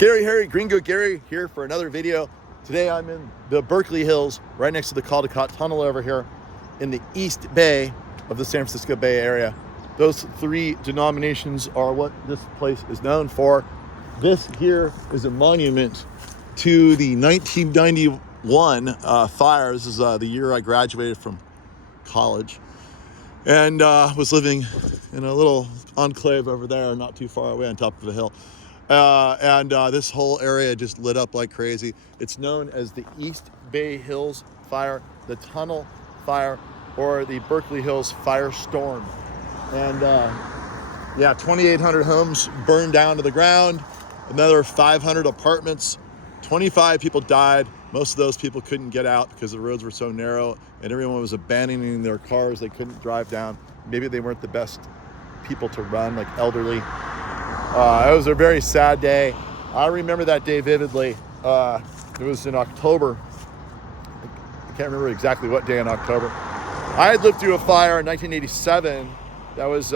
Scary Harry, Gringo Gary here for another video. Today I'm in the Berkeley Hills, right next to the Caldecott Tunnel over here in the East Bay of the San Francisco Bay Area. Those three denominations are what this place is known for. This here is a monument to the 1991 fire. This is the year I graduated from college and was living in a little enclave over there, not too far away on top of a hill. This whole area just lit up like crazy. It's known as the East Bay Hills Fire, the Tunnel Fire, or the Berkeley Hills Firestorm. And 2,800 homes burned down to the ground, another 500 apartments, 25 people died. Most of those people couldn't get out because the roads were so narrow and everyone was abandoning their cars. They couldn't drive down. Maybe they weren't the best people to run, like elderly. It was a very sad day. I remember that day vividly. It was in October. I can't remember exactly what day in October. I had lived through a fire in 1987. That was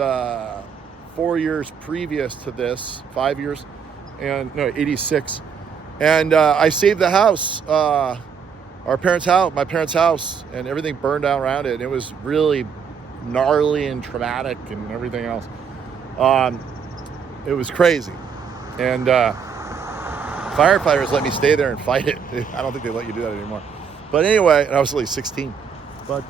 4 years previous to this, 5 years, 86. And I saved the house, my parents' house, and everything burned down around it. It was really gnarly and traumatic and everything else. It was crazy. And firefighters let me stay there and fight it. I don't think they let you do that anymore. But anyway, and I was only 16. But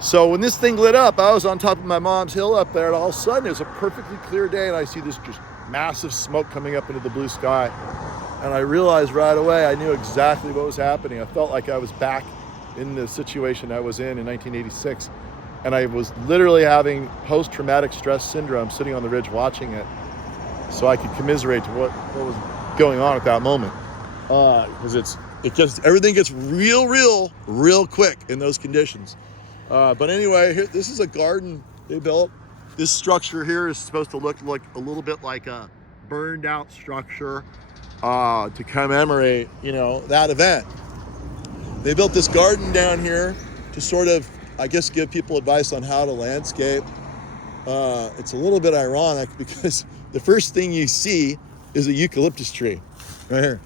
so when this thing lit up, I was on top of my mom's hill up there, and all of a sudden it was a perfectly clear day, and I see this just massive smoke coming up into the blue sky. And I realized right away, I knew exactly what was happening. I felt like I was back in the situation I was in 1986. And I was literally having post-traumatic stress syndrome sitting on the ridge watching it, so I could commiserate to what was going on at that moment. Because everything gets real quick in those conditions. But anyway, this is a garden they built. This structure here is supposed to look like a little bit like a burned out structure to commemorate, that event. They built this garden down here to sort of, I guess, give people advice on how to landscape. It's a little bit ironic because the first thing you see is a eucalyptus tree right here.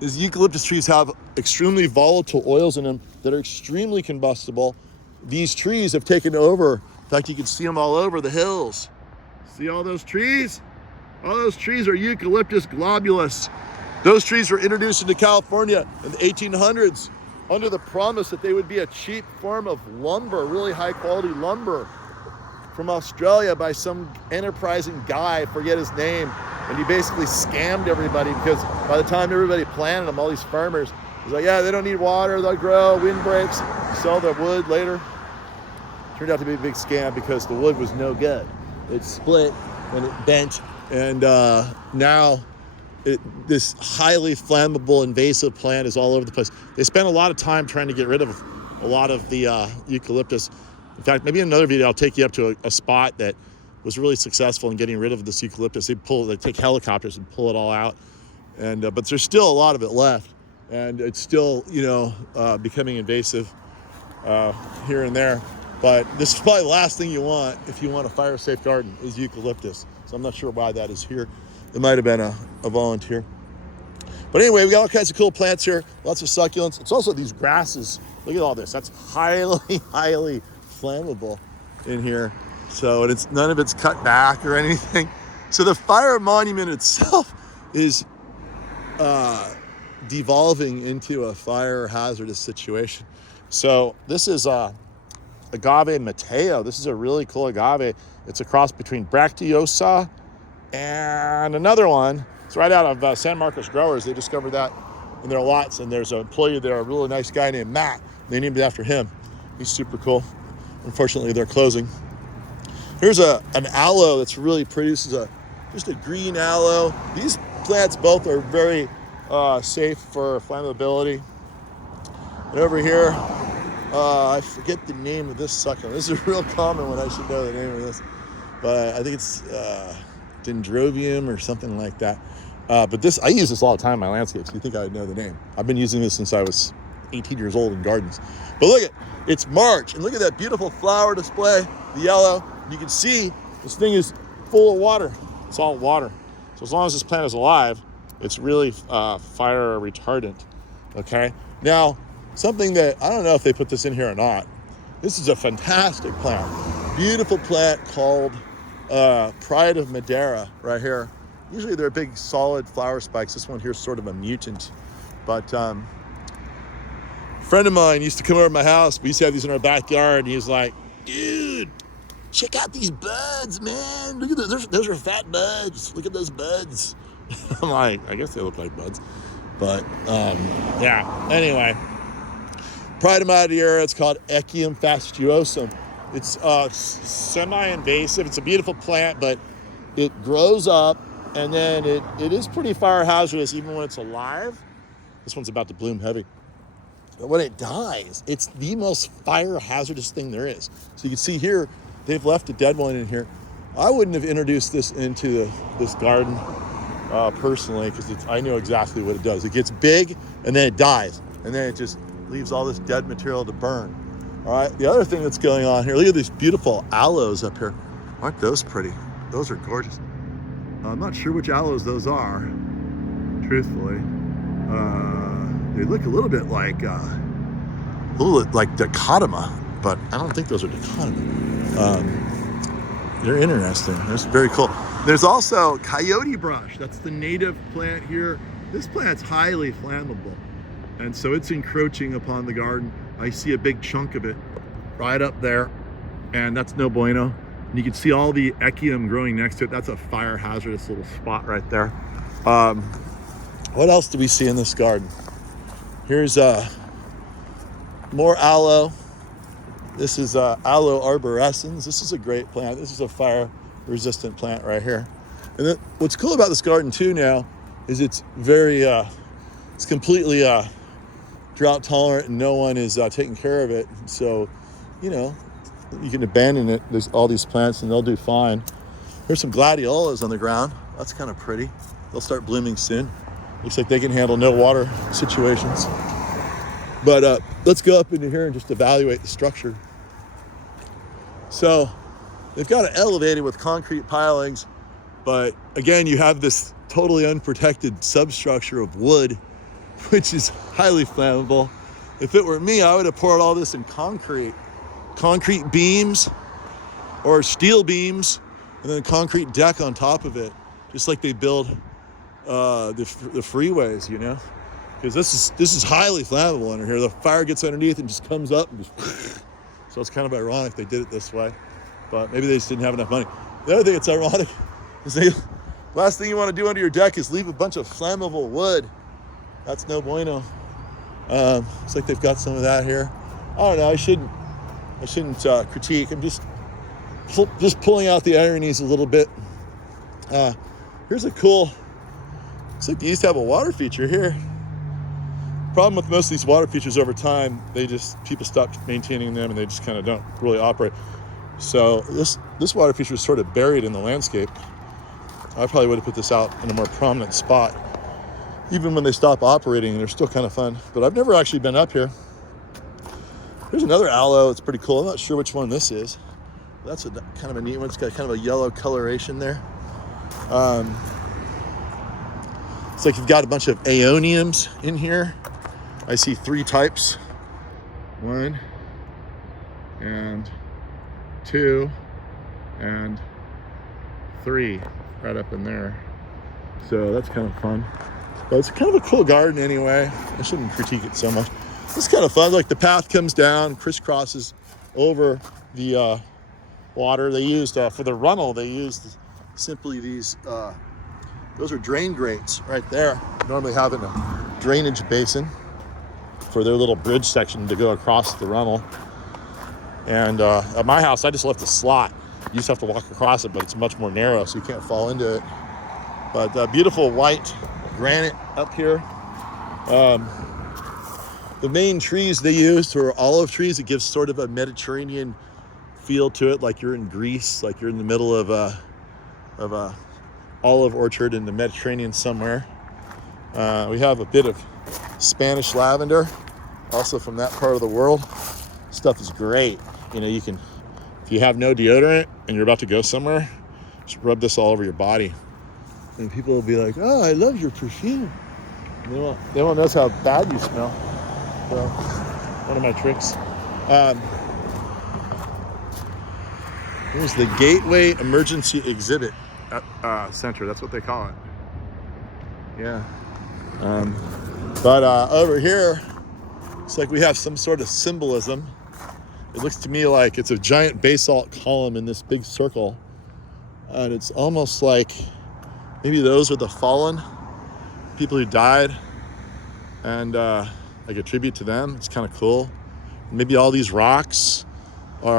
These eucalyptus trees have extremely volatile oils in them that are extremely combustible. These trees have taken over. In fact, you can see them all over the hills. See all those trees? All those trees are Eucalyptus globulus. Those trees were introduced into California in the 1800s under the promise that they would be a cheap form of lumber, really high quality lumber from Australia by some enterprising guy, I forget his name. And he basically scammed everybody because by the time everybody planted them, all these farmers, was like, yeah, they don't need water, they'll grow, wind breaks, sell their wood later. Turned out to be a big scam because the wood was no good. It split and it bent, and now this highly flammable invasive plant is all over the place. They spent a lot of time trying to get rid of a lot of the eucalyptus. In fact, maybe in another video, I'll take you up to a spot that was really successful in getting rid of this eucalyptus. They take helicopters and pull it all out, and but there's still a lot of it left, and it's still becoming invasive here and there. But this is probably the last thing you want if you want a fire-safe garden is eucalyptus. So I'm not sure why that is here. It might have been a volunteer. But anyway, we got all kinds of cool plants here, lots of succulents. It's also these grasses. Look at all this. That's highly flammable in here. So and none of it's cut back or anything. So the fire monument itself is devolving into a fire hazardous situation. So this is agave Mateo. This is a really cool agave. It's a cross between Bracteosa and another one. It's right out of San Marcos Growers. They discovered that in their lots, and there's an employee there, a really nice guy named Matt. They named it after him. He's super cool. Unfortunately, they're closing. Here's an aloe that's really pretty. This is just a green aloe. These plants both are very safe for flammability. And over here, I forget the name of this succulent. This is a real common one. I should know the name of this. But I think it's dendrobium or something like that. But I use this all the time in my landscapes. You think I would know the name. I've been using this since I was 18 years old in gardens. But look it's March, and look at that beautiful flower display, the yellow. You can see this thing is full of water. It's all water. So as long as this plant is alive, it's really fire retardant, okay? Now, something that, I don't know if they put this in here or not, this is a fantastic plant. Beautiful plant called Pride of Madeira right here. Usually they're big solid flower spikes. This one here is sort of a mutant. But a friend of mine used to come over to my house. We used to have these in our backyard, and he was like, dude, check out these buds, man. Look at those. Those are fat buds. Look at those buds. I'm like, I guess they look like buds. But yeah, anyway. Pride of Madeira, it's called Echium fastuosum. It's semi-invasive. It's a beautiful plant, but it grows up, and then it is pretty fire hazardous even when it's alive. This one's about to bloom heavy. But when it dies, it's the most fire hazardous thing there is. So you can see here, they've left a dead one in here. I wouldn't have introduced this into this garden personally, because I know exactly what it does. It gets big, and then it dies, and then it just leaves all this dead material to burn. All right, the other thing that's going on here, look at these beautiful aloes up here. Aren't those pretty? Those are gorgeous. I'm not sure which aloes those are, truthfully. They look a little bit like dichotoma, but I don't think those are dichotoma. They're interesting. That's very cool. There's also coyote brush. That's the native plant here. This plant's highly flammable, and so it's encroaching upon the garden. I see a big chunk of it right up there, and that's no bueno. And you can see all the echium growing next to it. That's a fire hazardous little spot right there. What else do we see in this garden? Here's more aloe. This is aloe arborescens. This is a great plant. This is a fire resistant plant right here. And then what's cool about this garden too now is it's very, it's completely drought tolerant, and no one is taking care of it. So, you know, you can abandon it. There's all these plants and they'll do fine. There's some gladiolas on the ground. That's kind of pretty. They'll start blooming soon. Looks like they can handle no water situations. But let's go up into here and just evaluate the structure. So they've got it elevated with concrete pilings, but again, you have this totally unprotected substructure of wood, which is highly flammable. If it were me, I would have poured all this in concrete beams or steel beams, and then a concrete deck on top of it, just like they build the freeways, you know, because this is highly flammable under here. The fire gets underneath and just comes up and just so it's kind of ironic they did it this way, but maybe they just didn't have enough money. The other thing that's ironic is the last thing you want to do under your deck is leave a bunch of flammable wood. That's no bueno. Looks like they've got some of that here. I don't know. I shouldn't critique. I'm just pulling out the ironies a little bit. Here's a cool. Looks like they used to have a water feature here. Problem with most of these water features over time, people stop maintaining them and they just kind of don't really operate. So this water feature is sort of buried in the landscape. I probably would have put this out in a more prominent spot. Even when they stop operating, they're still kind of fun. But I've never actually been up here. There's another aloe. It's pretty cool. I'm not sure which one this is. That's kind of a neat one. It's got kind of a yellow coloration there. It's like you've got a bunch of aeoniums in here. I see 3 types. 1 and 2 and 3 right up in there. So that's kind of fun. But it's kind of a cool garden anyway. I shouldn't critique it so much. It's kind of fun. Like the path comes down, crisscrosses over the water. They used, for the runnel, they used simply these, those are drain grates right there. Normally have in a drainage basin for their little bridge section to go across the runnel. And at my house, I just left a slot. You just have to walk across it, but it's much more narrow, so you can't fall into it. But beautiful white granite up here. The main trees they used were olive trees. It gives sort of a Mediterranean feel to it, like you're in Greece, like you're in the middle of a olive orchard in the Mediterranean somewhere. We have a bit of Spanish lavender, also from that part of the world. Stuff is great. You know, you can, if you have no deodorant and you're about to go somewhere, just rub this all over your body. And people will be like, oh, I love your perfume. And they won't notice how bad you smell. So, one of my tricks. Here's the Gateway Emergency Exhibit Center. That's what they call it. Yeah. But over here, it's like we have some sort of symbolism. It looks to me like it's a giant basalt column in this big circle. And it's almost like maybe those are the fallen people who died, and like a tribute to them. It's kind of cool. Maybe all these rocks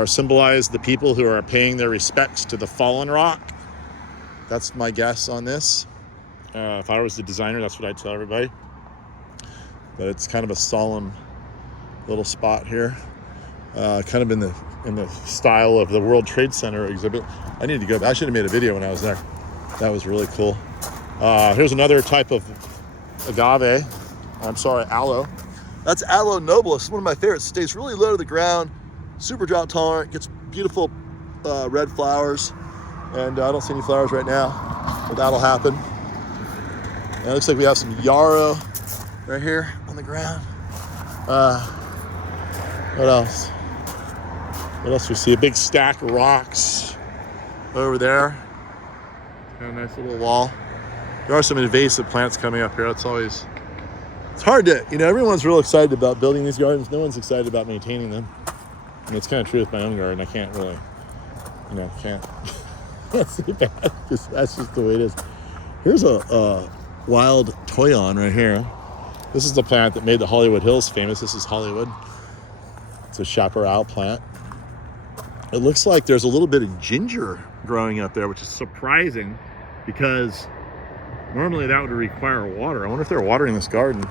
symbolize the people who are paying their respects to the fallen rock. That's my guess on this. If I was the designer, that's what I'd tell everybody. But it's kind of a solemn little spot here, kind of in the style of the World Trade Center exhibit. I need to go back. I should have made a video when I was there. That was really cool. Here's another type of aloe. That's Aloe nobilis, one of my favorites. It stays really low to the ground, super drought tolerant, gets beautiful red flowers. And I don't see any flowers right now, but that'll happen. And it looks like we have some yarrow right here on the ground. What else? What else do we see? A big stack of rocks over there. Got a nice little wall. There are some invasive plants coming up here. It's hard to, everyone's real excited about building these gardens. No one's excited about maintaining them. And it's kind of true with my own garden. I can't really, can't. That's too bad. That's just the way it is. Here's a wild toyon right here. This is the plant that made the Hollywood Hills famous. This is Hollywood. It's a chaparral plant. It looks like there's a little bit of ginger growing up there, which is surprising because normally that would require water. I wonder if they're watering this garden.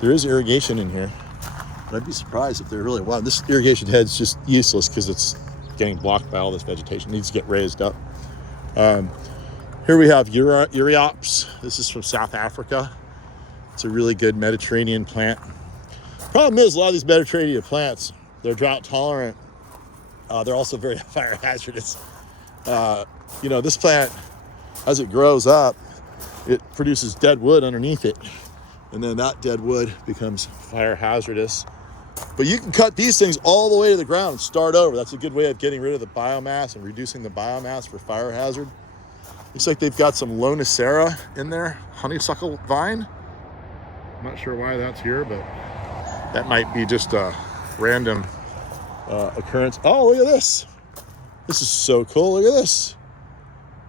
There is irrigation in here, but I'd be surprised if they're really watering. This irrigation head's just useless because it's getting blocked by all this vegetation. It needs to get raised up. Here we have Euryops. This is from South Africa. It's a really good Mediterranean plant. Problem is, a lot of these Mediterranean plants, they're drought tolerant. They're also very fire hazardous. This plant, as it grows up, it produces dead wood underneath it. And then that dead wood becomes fire hazardous. But you can cut these things all the way to the ground and start over. That's a good way of getting rid of the biomass and reducing the biomass for fire hazard. Looks like they've got some Lonicera in there, honeysuckle vine. I'm not sure why that's here, but that might be just a random occurrence. Oh, look at this. This is so cool. Look at this.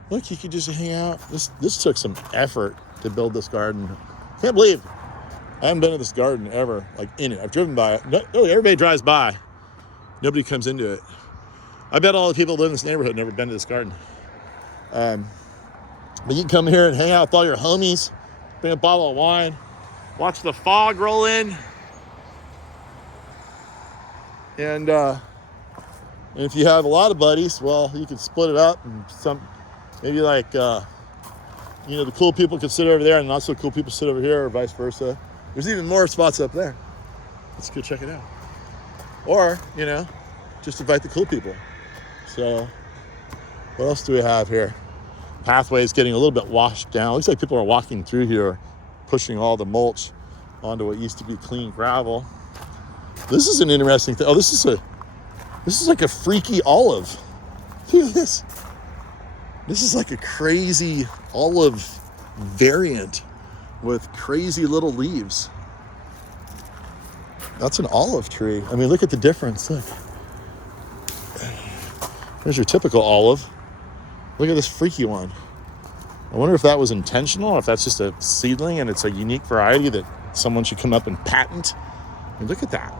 Look, you could just hang out. This took some effort to build this garden. Can't believe I haven't been to this garden ever, like in it. I've driven by it. No, everybody drives by. Nobody comes into it. I bet all the people who live in this neighborhood have never been to this garden. But you can come here and hang out with all your homies, bring a bottle of wine, watch the fog roll in. And if you have a lot of buddies, well, you can split it up, and maybe like, the cool people can sit over there and not so cool people sit over here, or vice versa. There's even more spots up there. Let's go check it out. Or, just invite the cool people. So, what else do we have here? Pathway is getting a little bit washed down. Looks like people are walking through here, pushing all the mulch onto what used to be clean gravel. This is an interesting thing. Oh, this is like a freaky olive. Look at this. This is like a crazy olive variant with crazy little leaves. That's an olive tree. I mean, look at the difference. Look. There's your typical olive. Look at this freaky one. I wonder if that was intentional, or if that's just a seedling and it's a unique variety that someone should come up and patent. I mean, look at that.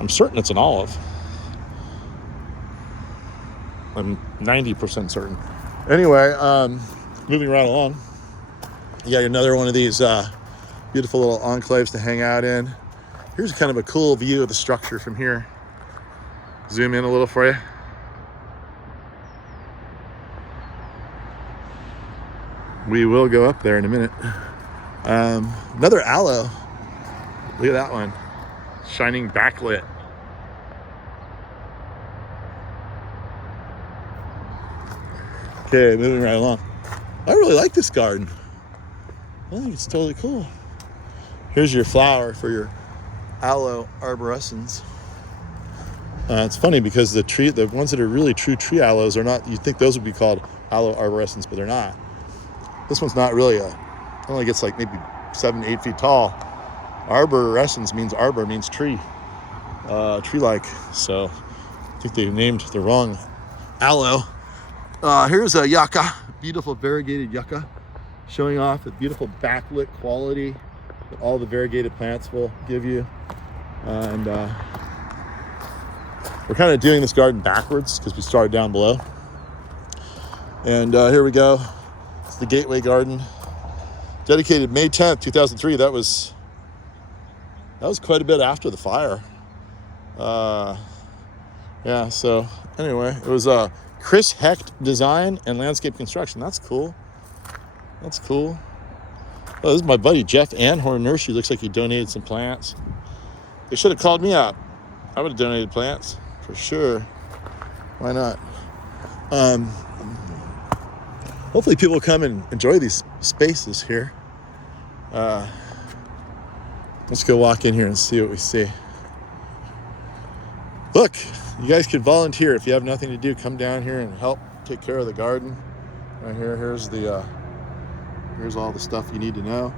I'm certain it's an olive. I'm 90% certain. Anyway, moving right along. You got another one of these beautiful little enclaves to hang out in. Here's kind of a cool view of the structure from here. Zoom in a little for you. We will go up there in a minute. Another aloe. Look at that one. Shining backlit. Okay, moving right along. I really like this garden. I think it's totally cool. Here's your flower for your aloe arborescens. It's funny because the ones that are really true tree aloes are not, you'd think those would be called aloe arborescens, but they're not. This one's not really it only gets like maybe 7 to 8 feet tall. Arborescens means tree, tree-like. So I think they named the wrong aloe. Here's a yucca, beautiful variegated yucca, showing off the beautiful backlit quality that all the variegated plants will give you. And we're kind of doing this garden backwards because we started down below. And here we go. It's the Gateway Garden, dedicated May 10th, 2003. That was quite a bit after the fire. Yeah, so anyway, it was Chris Hecht Design and Landscape Construction. That's cool. That's cool. Oh, this is my buddy Jeff Anhorn Nursery. Looks like he donated some plants. They should have called me up. I would have donated plants for sure. Why not? Hopefully people come and enjoy these spaces here. Let's go walk in here and see what we see. Look, you guys can volunteer if you have nothing to do. Come down here and help take care of the garden. Right here, here's all the stuff you need to know.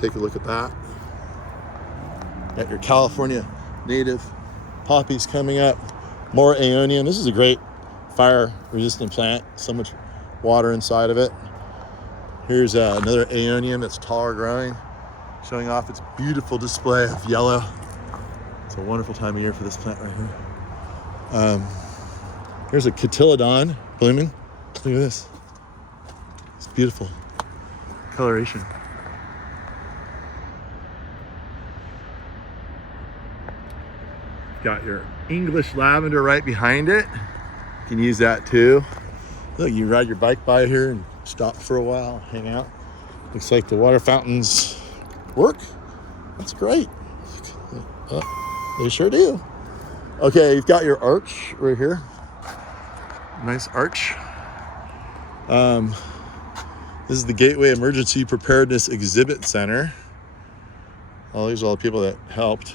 Take a look at that. Got your California native poppies coming up. More aeonium. This is a great fire-resistant plant. So much water inside of it. Here's another aeonium that's taller growing, showing off its beautiful display of yellow. It's a wonderful time of year for this plant right here. Here's a cotyledon blooming. Look at this. It's beautiful coloration. Got your English lavender right behind it. You can use that too. Look, you ride your bike by here and stop for a while, hang out. Looks like the water fountains work. That's great. They sure do. Okay, you've got your arch right here. Nice arch. This is the Gateway Emergency Preparedness Exhibit Center. Well, these are all the people that helped.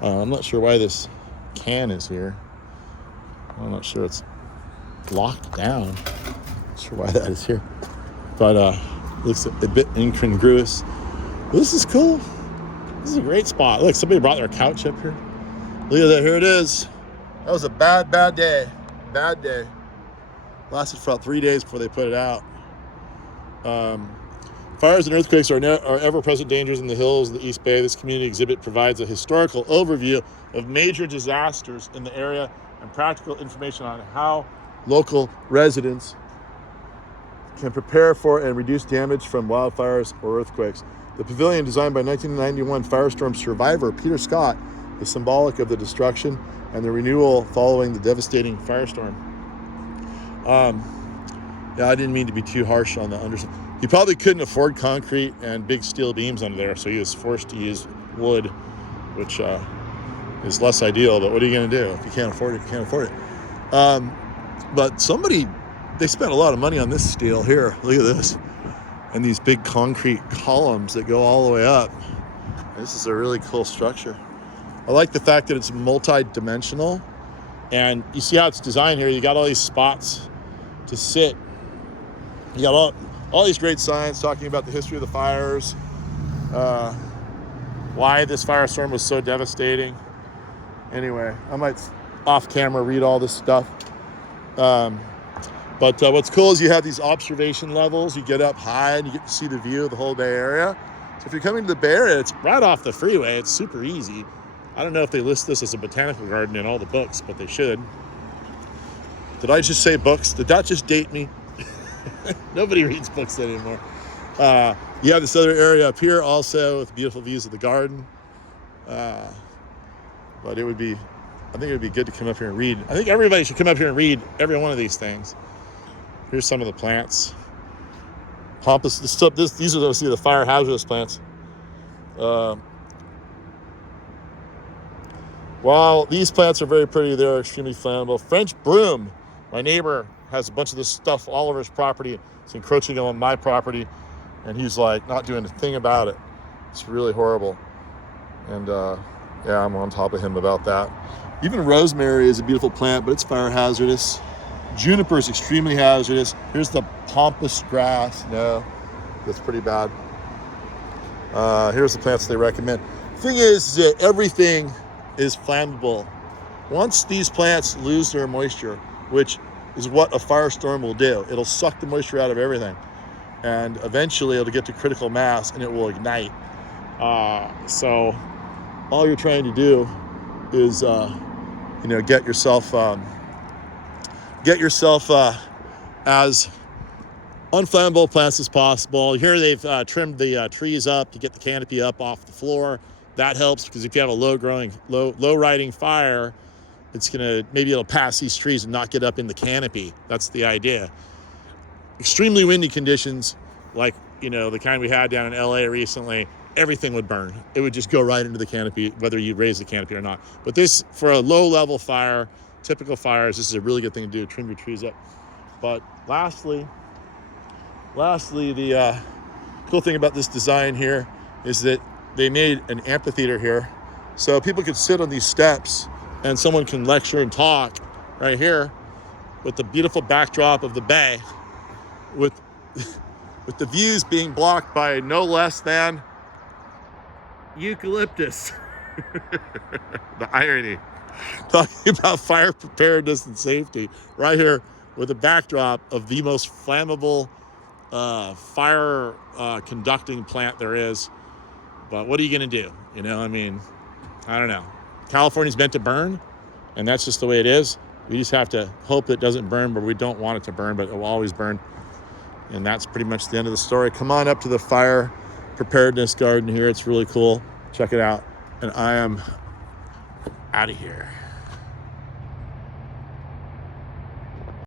I'm not sure why this can is here. I'm not sure it's locked down. Not sure why that is here. But looks a bit incongruous. This is cool. This is a great spot. Look, somebody brought their couch up here. Look at that, here it is. That was a bad day. Bad day. Lasted for about 3 days before they put it out. Fires and earthquakes are ever-present dangers in the hills of the East Bay. This community exhibit provides a historical overview of major disasters in the area and practical information on how local residents can prepare for and reduce damage from wildfires or earthquakes. The pavilion, designed by 1991 Firestorm survivor Peter Scott, is symbolic of the destruction and the renewal following the devastating firestorm. Yeah, I didn't mean to be too harsh on the underside. He probably couldn't afford concrete and big steel beams under there, so he was forced to use wood, which is less ideal, but what are you going to do? If you can't afford it, you can't afford it. But they spent a lot of money on this steel here. Look at this. And these big concrete columns that go all the way up. This is a really cool structure. I like the fact that it's multi-dimensional, and you see how it's designed here. You got all these spots to sit. You got all these great signs talking about the history of the fires, why this firestorm was so devastating. Anyway, I might off camera read all this stuff. But what's cool is you have these observation levels. You get up high and you get to see the view of the whole Bay Area. So if you're coming to the Bay Area, it's right off the freeway. It's super easy. I don't know if they list this as a botanical garden in all the books, but they should. Did I just say books? Did that just date me? Nobody reads books anymore. You have this other area up here also with beautiful views of the garden. But I think it would be good to come up here and read. I think everybody should come up here and read every one of these things. Here's some of the plants. These are the fire hazardous plants. While these plants are very pretty, they're extremely flammable. French broom. My neighbor has a bunch of this stuff all over his property. It's encroaching on my property, and he's like not doing a thing about it. It's really horrible. And yeah, I'm on top of him about that. Even rosemary is a beautiful plant, but it's fire hazardous. Juniper is extremely hazardous. Here's the pampas grass. No, that's pretty bad. Here's the plants they recommend. Thing is that everything is flammable. Once these plants lose their moisture, which is what a firestorm will do, it'll suck the moisture out of everything, and eventually it'll get to critical mass and it will ignite. So all you're trying to do is get yourself as unflammable plants as possible. Here they've trimmed the trees up to get the canopy up off the floor. That helps, because if you have a low riding fire, maybe it'll pass these trees and not get up in the canopy. That's the idea. Extremely windy conditions, like the kind we had down in LA recently, everything would burn. It would just go right into the canopy, whether you raise the canopy or not. But this, for a low level fire, typical fires, this is a really good thing to do, trim your trees up. But lastly, the cool thing about this design here is that they made an amphitheater here, so people could sit on these steps and someone can lecture and talk right here with the beautiful backdrop of the bay, with the views being blocked by no less than eucalyptus. The irony. Talking about fire preparedness and safety right here with a backdrop of the most flammable fire conducting plant there is. But what are you going to do? I don't know. California's meant to burn, and that's just the way it is. We just have to hope it doesn't burn, but we don't want it to burn, but it will always burn. And that's pretty much the end of the story. Come on up to the fire preparedness garden here. It's really cool. Check it out. And I am out of here.